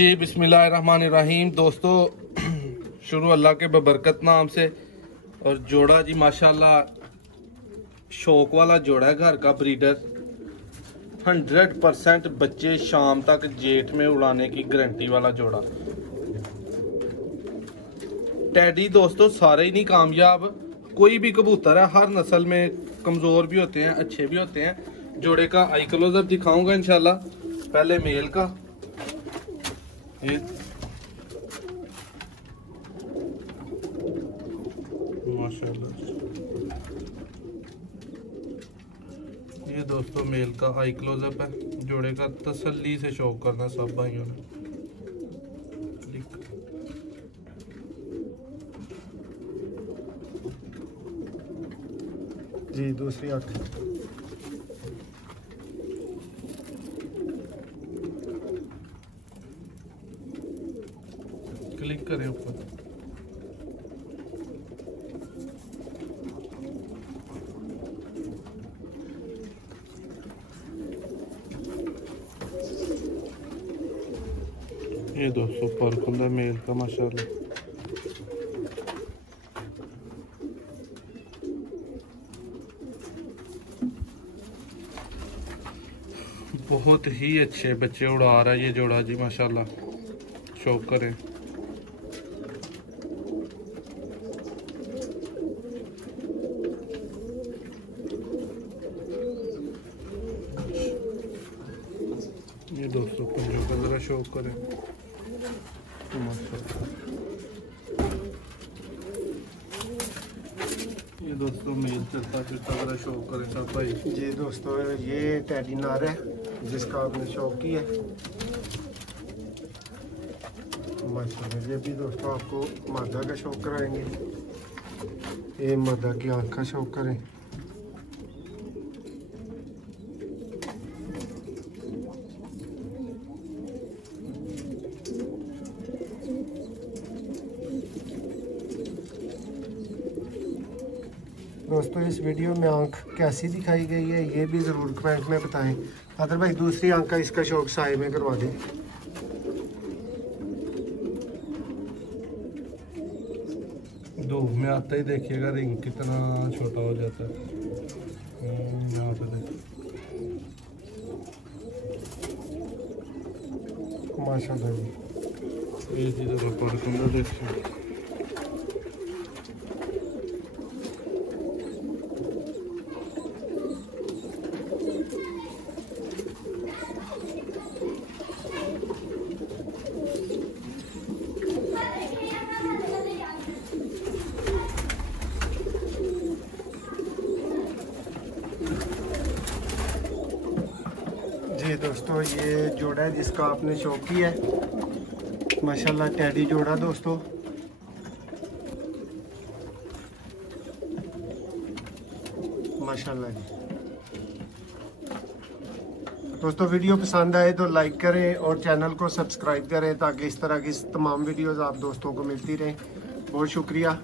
जी बिस्मिल्लाहिर्रहमानिर्रहीम। दोस्तों शुरू अल्लाह के बबरकत नाम से। और जोड़ा जी माशाल्लाह शौक वाला जोड़ा है, घर का ब्रीडर। 100% बच्चे शाम तक जेठ में उड़ाने की गारंटी वाला जोड़ा। टैडी दोस्तों सारे ही नहीं कामयाब, कोई भी कबूतर है हर नस्ल में कमजोर भी होते हैं, अच्छे भी होते हैं। जोड़े का आई क्लोजअप दिखाऊंगा इंशाल्लाह। पहले मेल का, ये माशाल्लाह ये दोस्तों मेल का आई क्लोजअप है। जोड़े का तसल्ली से शौक करना सब भाइयों ने। जी दूसरी आंख क्लिक करें ऊपर। ये दोस्तों परखुंदा मेल का माशाल्लाह। बहुत ही अच्छे बच्चे उड़ा रहा है ये जोड़ा जी माशाल्लाह। शौक करें। ये दोस्तों पंजों का जरा शौक करें। ये दोस्तों मेल चलता फिरता जरा शौक करें सब भाई। जी दोस्तों ये टैडी नार है जिसका आपने शौक किया है माशाल्लाह। ये भी दोस्तों आपको मादा का शौक कराएंगे। ये मादा की आँख का शौक करें। दोस्तों इस वीडियो में आंख कैसी दिखाई गई है ये भी ज़रूर कमेंट में बताएं। अदर भाई दूसरी आंख का इसका शौक साए में करवा दें। धूप में आता ही देखिएगा रिंग कितना छोटा हो जाता है। यहाँ पे माशाल्लाह जी। ये चीज़ परखुंदा देखिए। जी दोस्तों ये जोड़ा है जिसका आपने शौक किया है माशाल्लाह। टैडी जोड़ा दोस्तों। माशाल्लाह जी। दोस्तों वीडियो पसंद आए तो लाइक करें और चैनल को सब्सक्राइब करें ताकि इस तरह की तमाम वीडियोस आप दोस्तों को मिलती रहें। बहुत शुक्रिया।